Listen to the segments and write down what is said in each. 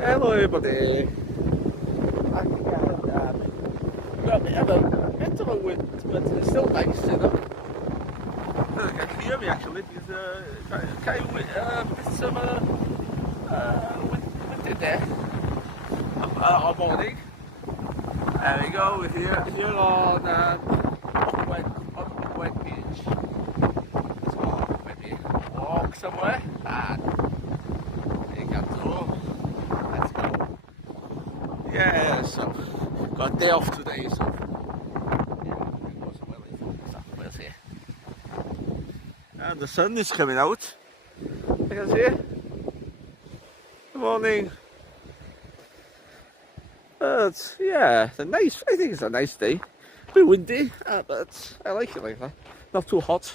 Hello everybody. I think I had got a bit of a wind, but it's still nice, you know. You can hear me actually. There's kind of bits of wind in there. All morning. There we go. We're here on Ogwen beach. So maybe walk somewhere and you can do. Let's go. Yeah, so got a day off today, so yeah, we go somewhere with here. And the sun is coming out. You can see it. Good morning. But yeah, it's a nice. I think it's a nice day. A bit windy, but I like it like that. Not too hot.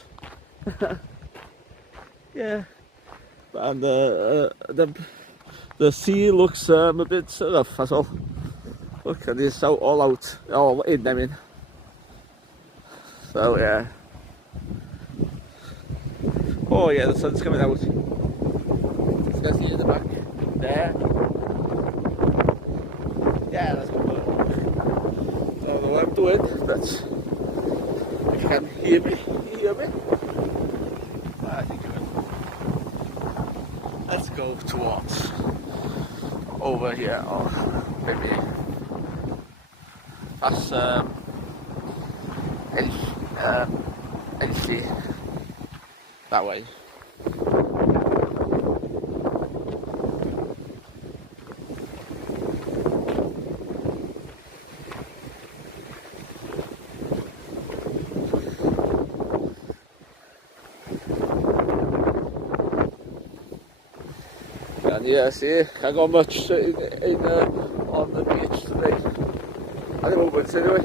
Yeah, and the sea looks a bit rough as well. Look, and it's all out, all in. I mean, so yeah. Oh yeah, the sun's coming out. You can see in the back there. Yeah, that's good. I don't know what I'm doing, but if you can hear me, I think you will. Let's go towards over here, or maybe that's anything that way. And yeah, see, I got much on the beach today. At the moment, anyway.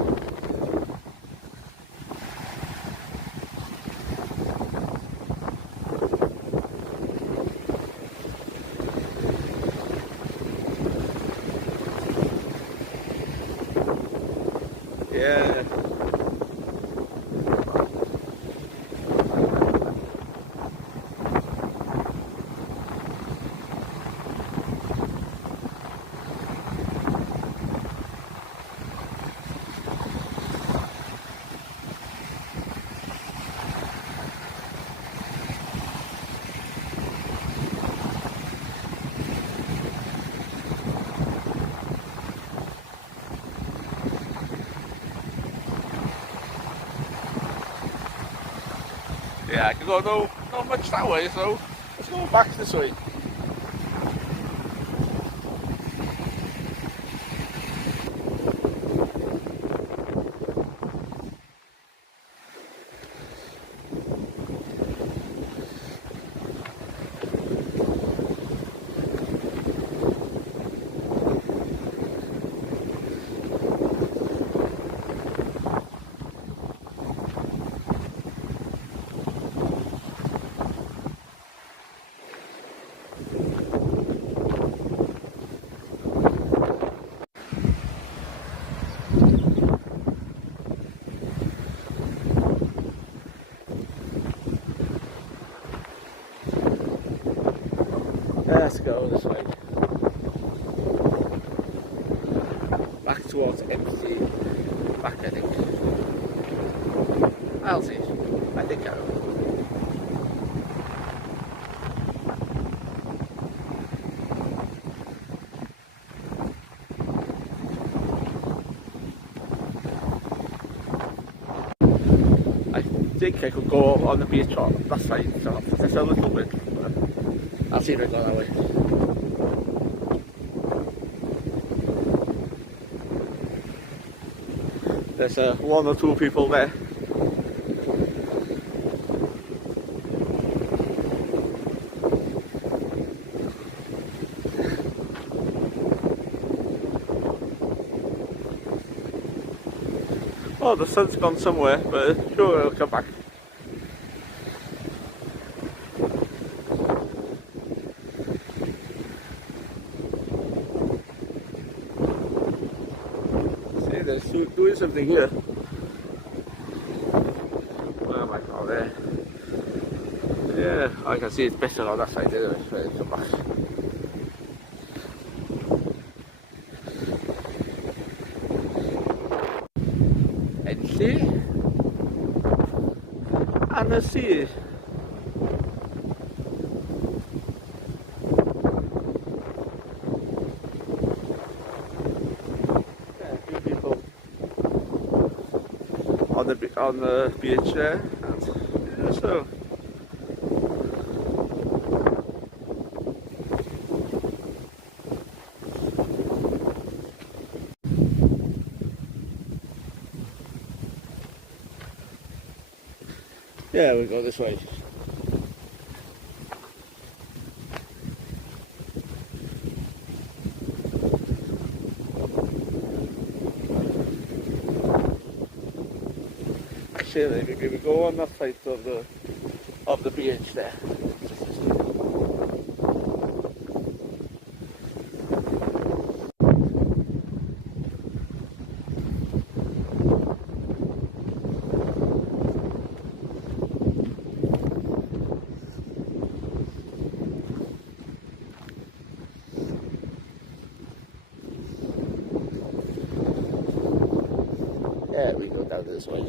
Yeah. Yeah, I can go no much that way, so let's go back this way. Let's go this way. Back towards empty. Back, I think. I'll see. I think I will. I think I could go on the beach on that side, so just a little bit. I'll see if I go that way. There's one or two people there. Oh, the sun's gone somewhere, but sure it'll come back. They're doing something here. Where am I? Oh, there. Yeah, I can see it's better on that side anyway. Come back. sea. Yeah, a few people on the beach there. And, yeah, so yeah, we go this way. Actually, maybe we go on that side of the beach there. Yeah, we go down this way.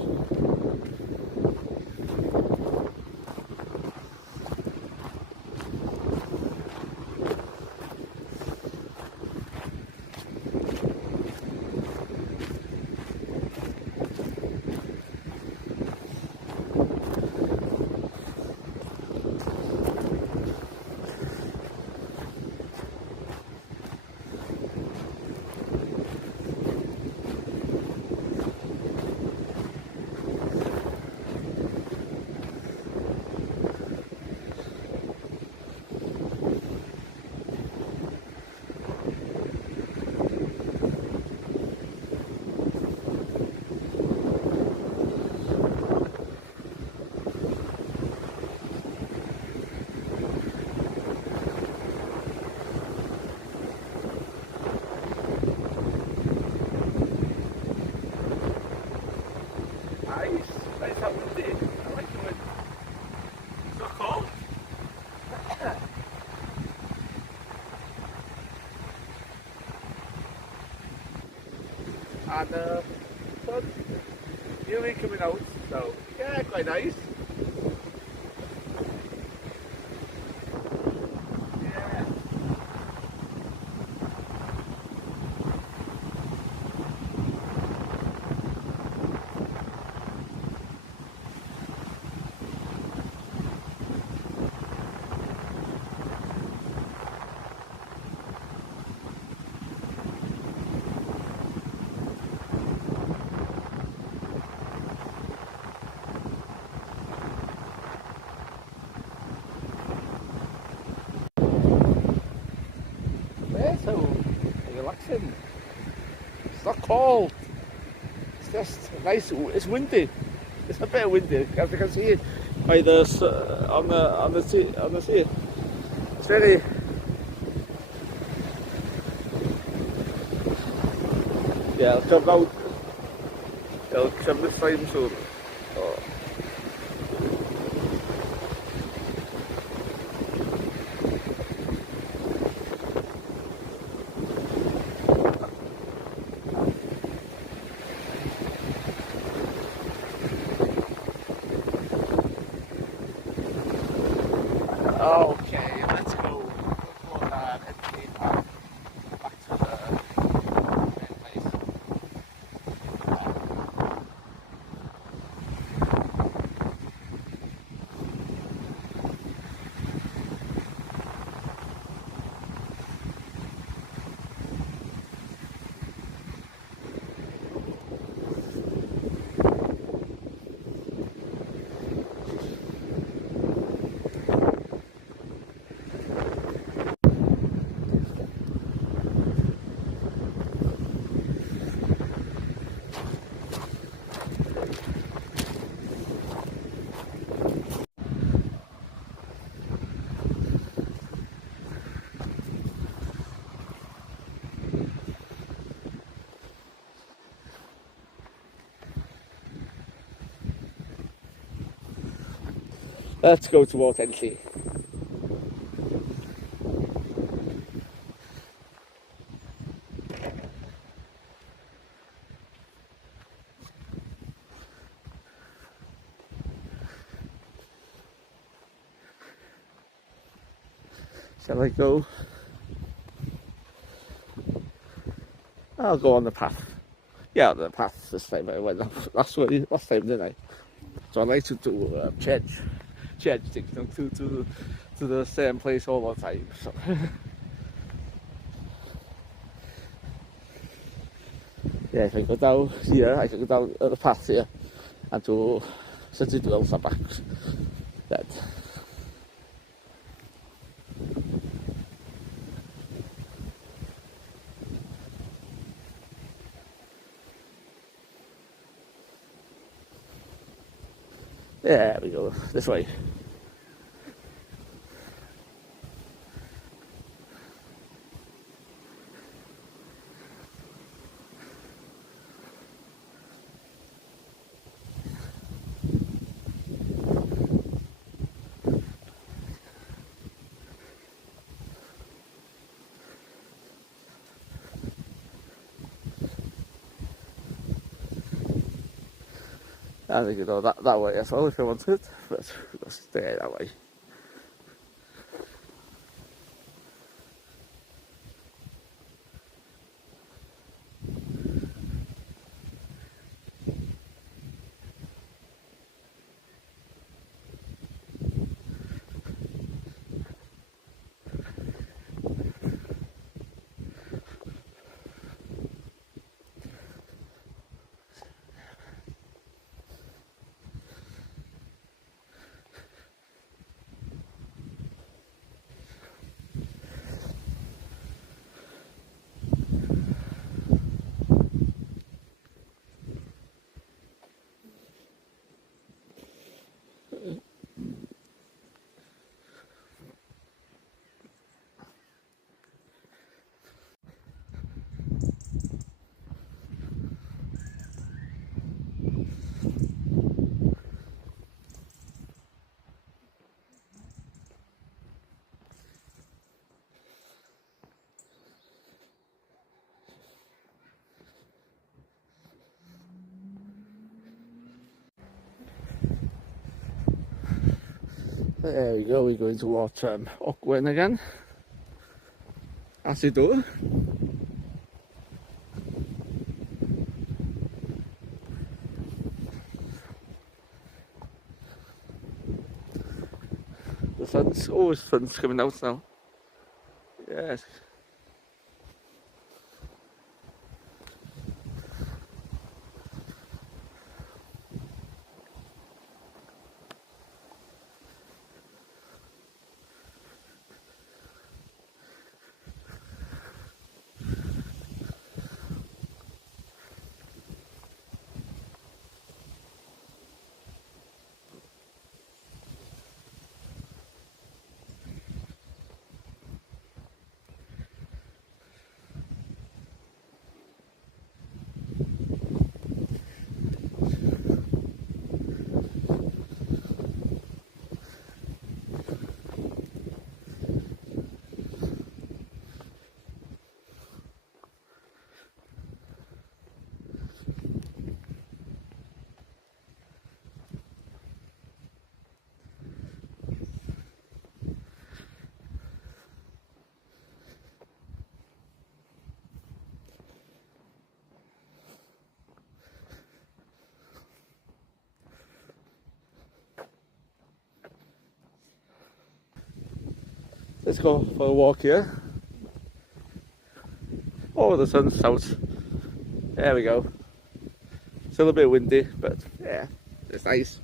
Nice how windy. I like the wind. It's not cold. And sun nearly coming out, so yeah, quite nice. Yeah. Yeah, so relaxing. It's not cold. It's just nice. It's windy. It's a bit windy, as you can see by on the sea. It's very. Yeah, it'll come out. It'll come this time soon. Oh. Okay, let's go. Before that, back to the main place. Let's go towards Entley. Shall I go? I'll go on the path. Yeah, the path this time. I went last time, didn't I? So I like to do change things to the same place all the time. So yeah, if I go down here, I can go down the path here and to City Dwells back. That. There we go, this way. I think you know that way as well if you wanted, but we'll stay that way. There we go, we're going to watch Ogwen again. As you do. The sun's coming out now. Yes. Let's go for a walk here. Oh, the sun's out. There we go. Still a bit windy, but yeah, it's nice.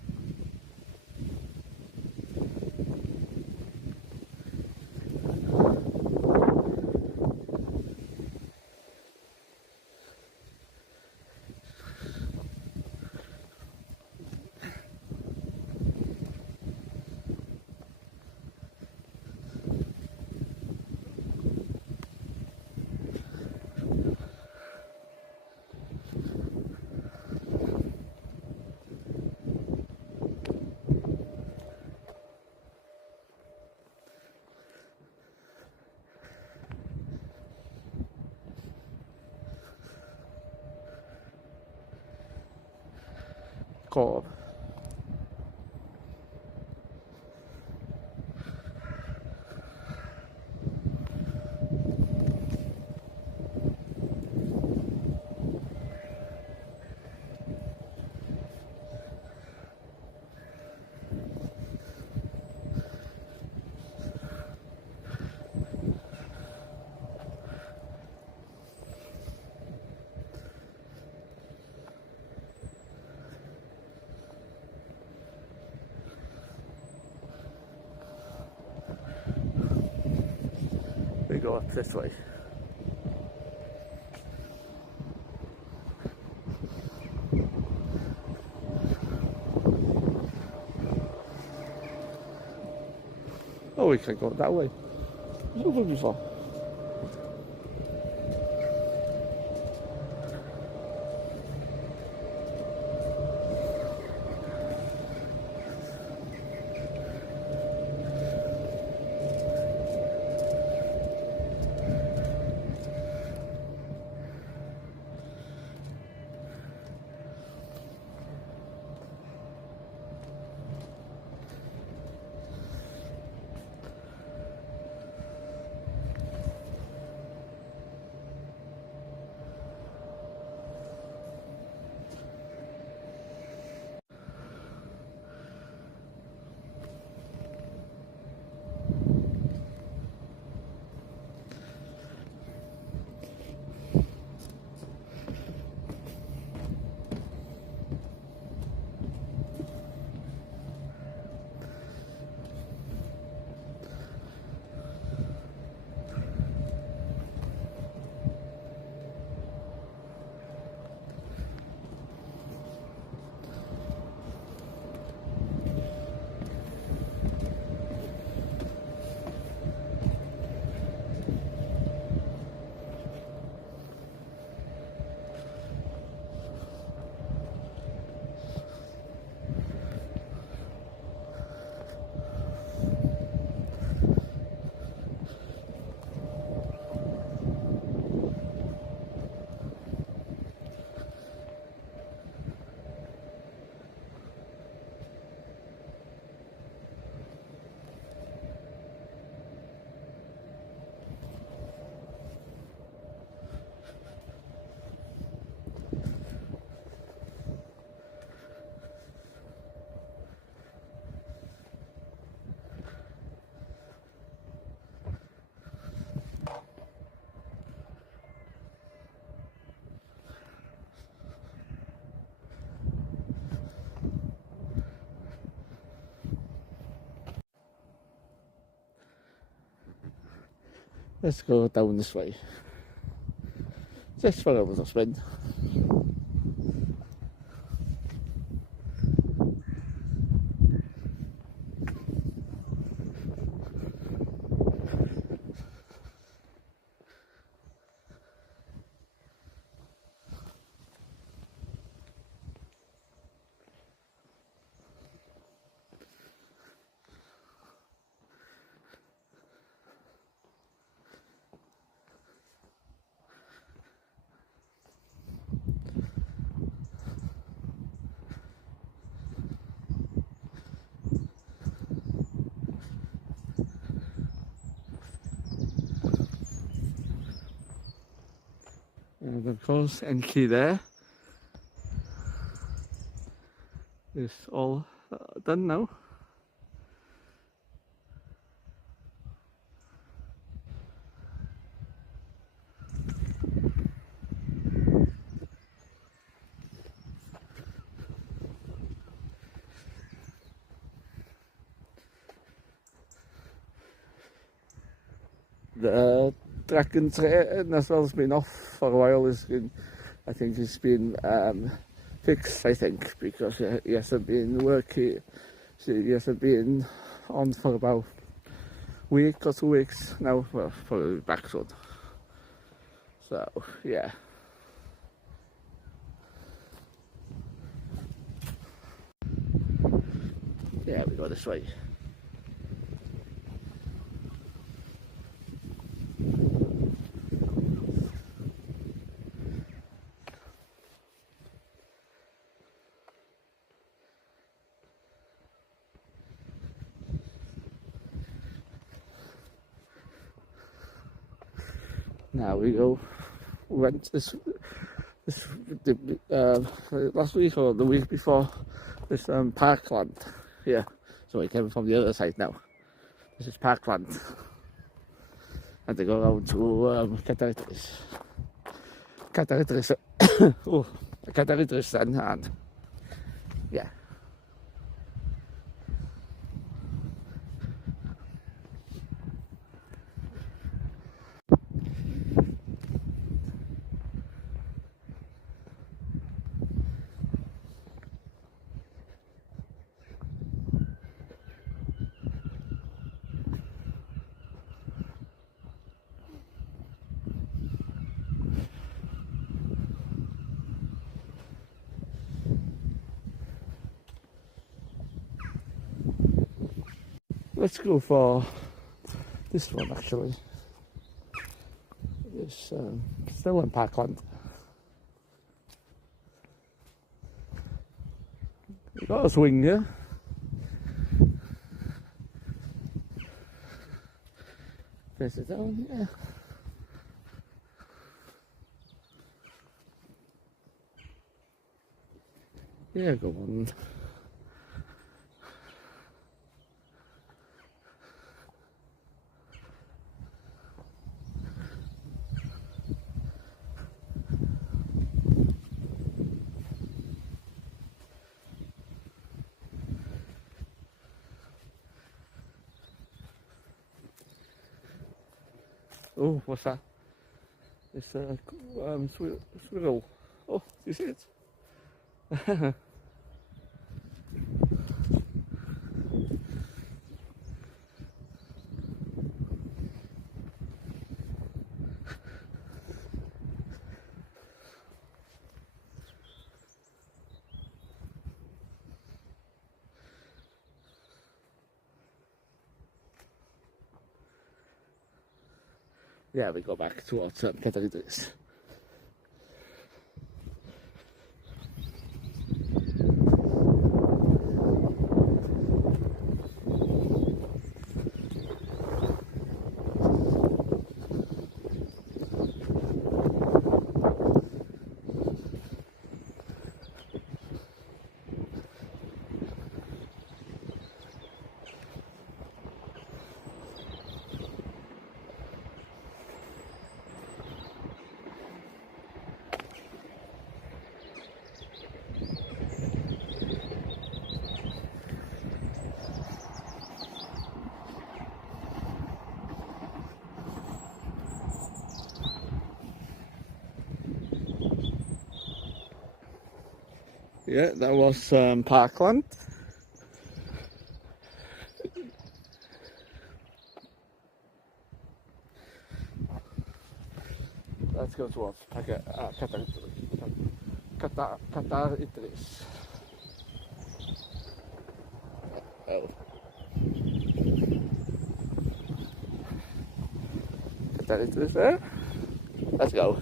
Cool. go up this way. Oh, we can go that way. It's over before. Let's go down this way. Just for a little spin. And of course, entry there is all done now. The dragon train as well has been off for a while. I think it's been fixed, I think, because he hasn't been working. He hasn't been on for about a week or 2 weeks now. Well, probably back soon. So yeah. Yeah, we go this way. Now we go. We went last week or the week before this parkland here. So we came from the other side now. This is parkland, and they go around to Caernarfon then, and yeah. Let's go for this one actually. It's still in Parkland. We got a swing here. Face it down, yeah. Yeah, go on. Oh, what's that? It's a squirrel. Oh, do you see it? Yeah, we go back towards Caernarfon. Yeah, that was Parkland. Let's go towards Caernarfon. Oh, Caernarfon there. Let's go.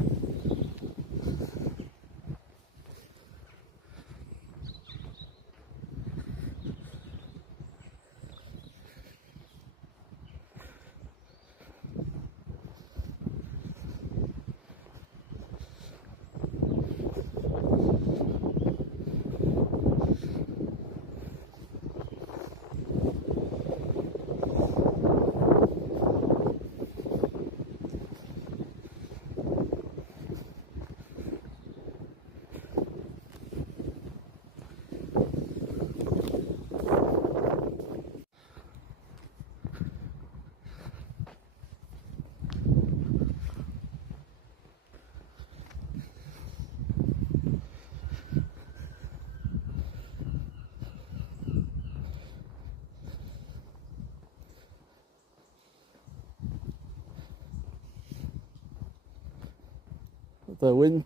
The wind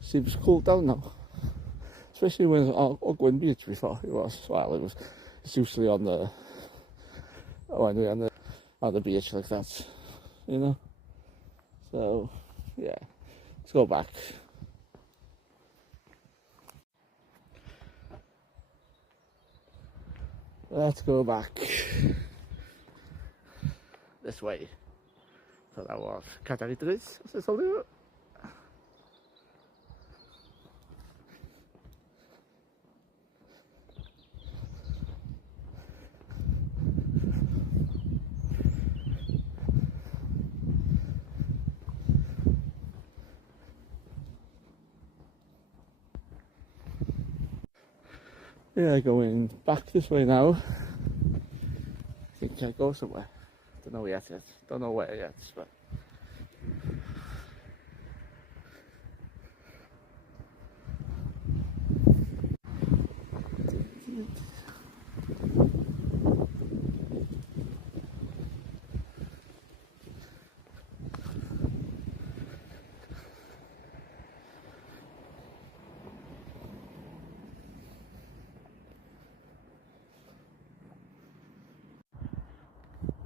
seems cooled down now, especially when Ogwen Beach before it was it's usually on the on the beach like that, you know. So yeah, let's go back. Let's go back this way. So that was Caernarfon. Is this all new? Yeah, going back this way now. I think I go somewhere. Don't know yet. Don't know where yet, but.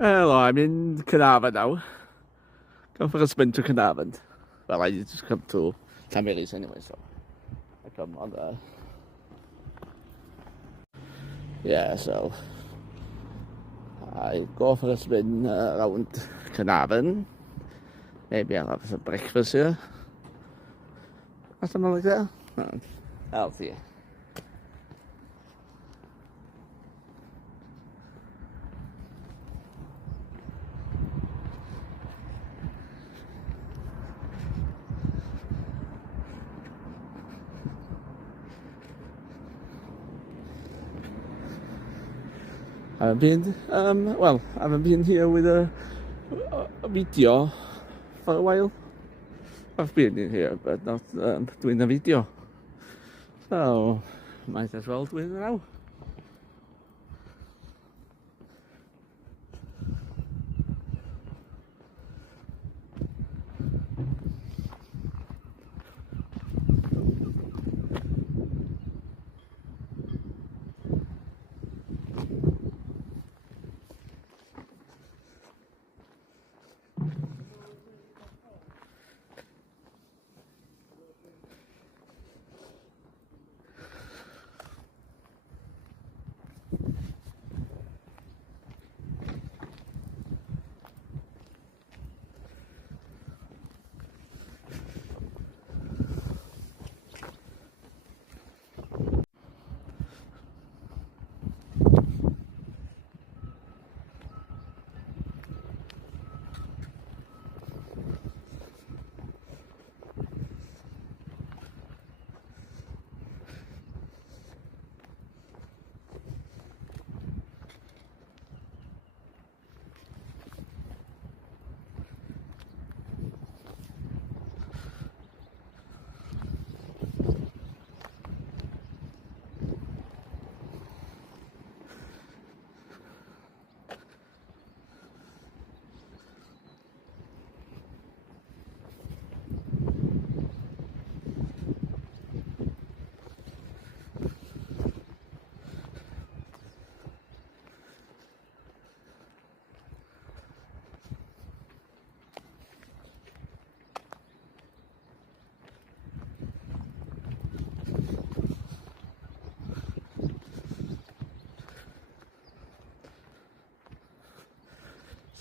Hello, I'm in Caernarfon now. Going for a spin to Caernarfon. Well, I just come to Caernarfon anyway, so I come on there. Yeah, so I go for a spin around Caernarfon. Maybe I'll have some breakfast here or something like that. I'll see you. I haven't been, well, I haven't been here with a video for a while. I've been in here, but not doing a video. So, might as well do it now.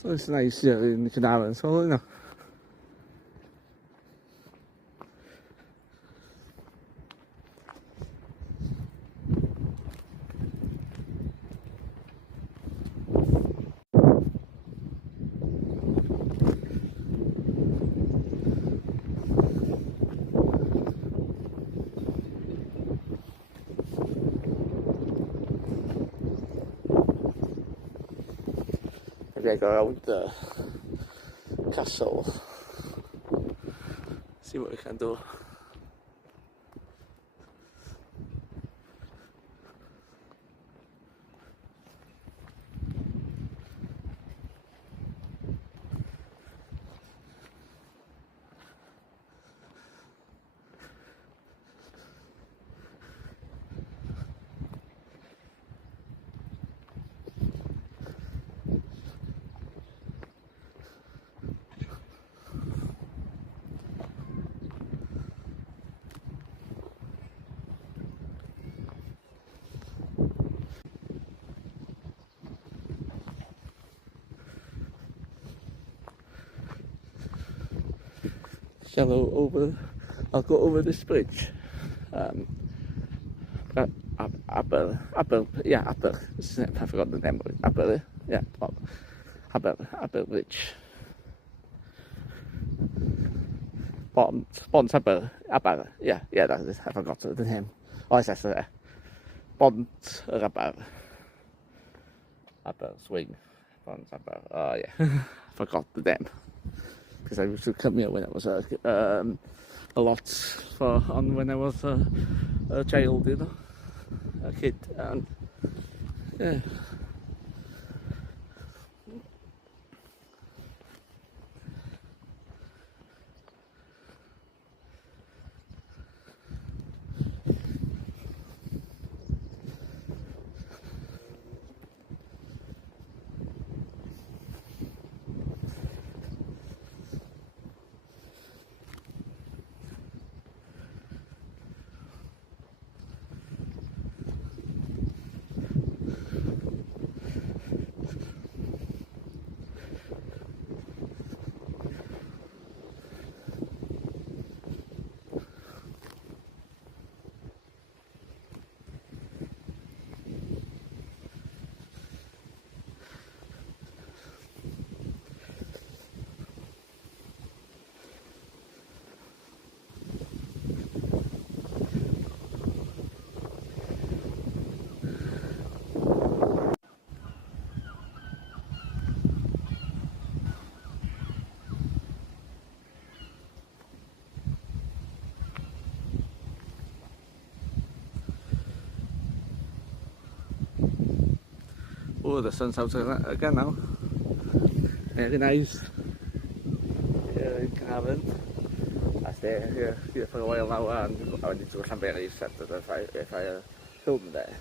So it's nice here in Caernarfon, so you know. Maybe I go around the castle, see what we can do. Shall I'll go over this bridge. Upper, I forgot the name of it. Upper, yeah, upper bridge. Bond upper, yeah, that's it. I forgot the name. Oh, it's there. Bond upper swing. Bond upper, oh yeah, forgot the name. Because I used to come here when I was a lot on when I was a child, you know, a kid, and yeah. Oh, the sun's out again now. Very nice. Here in Caernarfon. I stay here for a while now, and I need to Llanberis if I film there.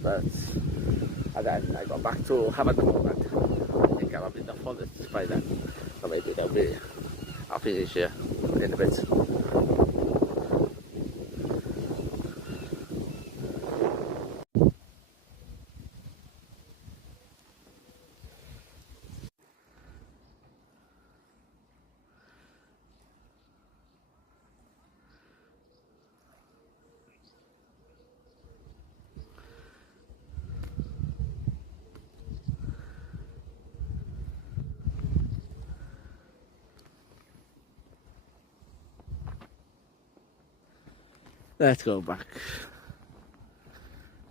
But and then I go back to Hafan the moment. I think I'll have enough of it by then. So maybe I'll finish here in a bit. Let's go back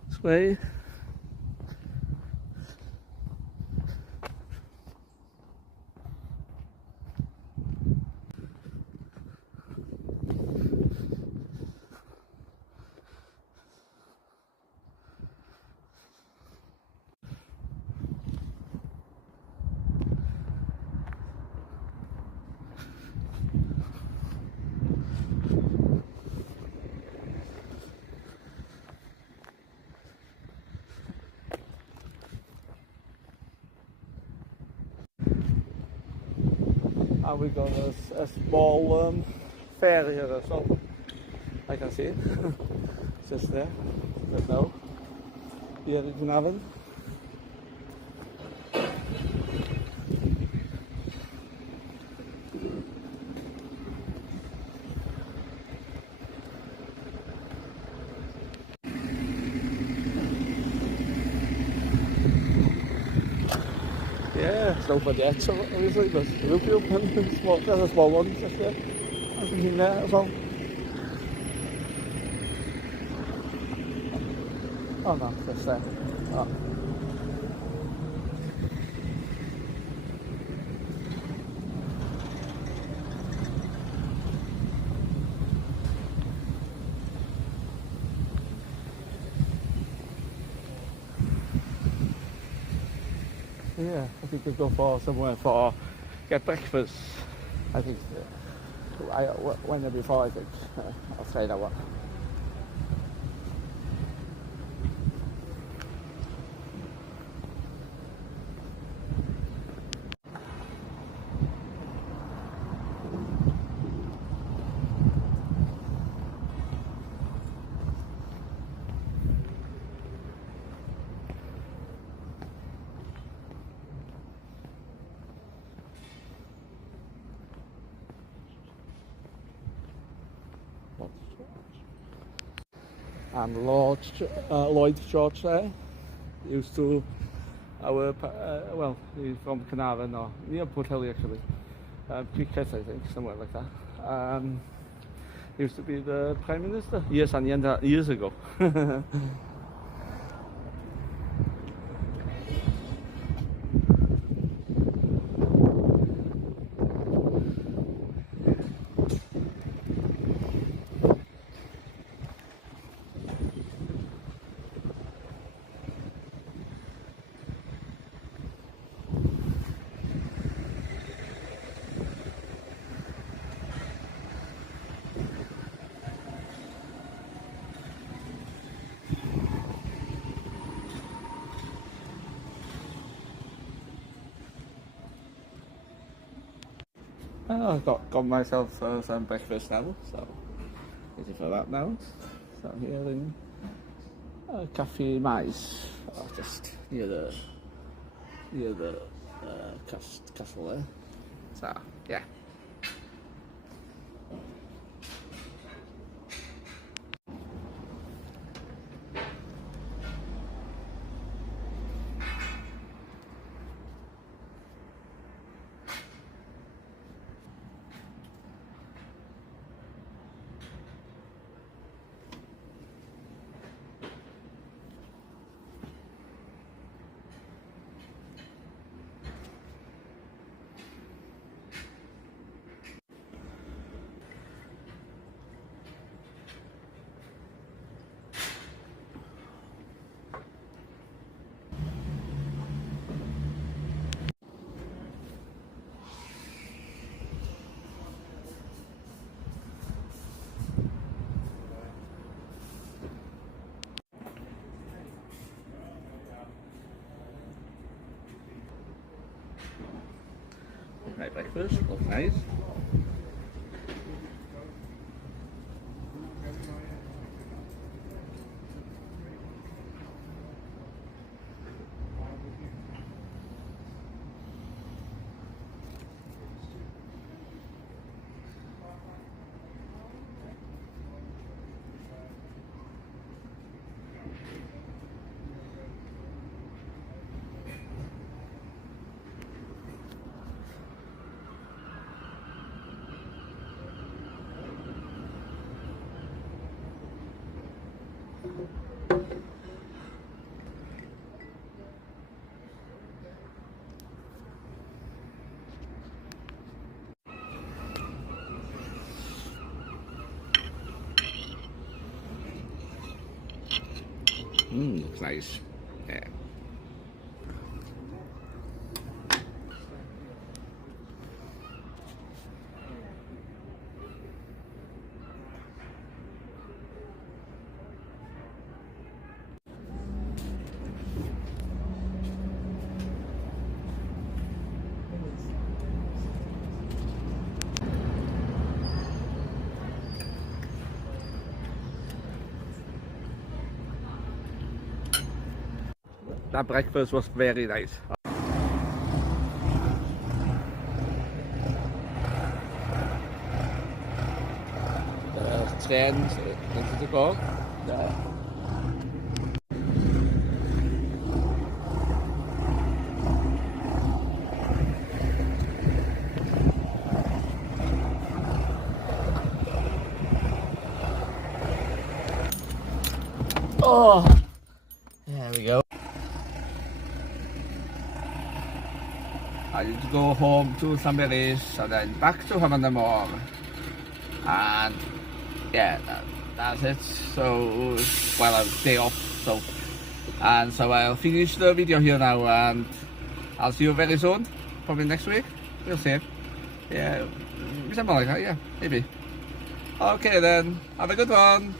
this way. And we got a small fair here as well. I can see it. Just there. But no. Here in Caernarfon. Yeah, it's nobody yet, so obviously, but there will be open. There's a small one just there. I think in there as well. Oh no, just there. Oh. Yeah, I think we'll go for somewhere for get breakfast. I think I went there before. I think I'll try that one. And Lloyd George there used to well, he's from Caernarfon or near Pwllheli actually, cricket I think, somewhere like that. He used to be the Prime Minister years ago. I got myself some breakfast now, so ready for that now. So here in Cafe Mais, just near the castle there. So yeah. Night breakfast, looks nice. Looks nice. Yeah. That breakfast was very nice. Trend into the car. Oh, there we go. I need to go home to Llambellis and then back to Hafan the Mor. And yeah, that's it. So, well, I'll day off. So I'll finish the video here now, and I'll see you very soon. Probably next week. We'll see. Yeah, something like that. Yeah, maybe. Okay then. Have a good one.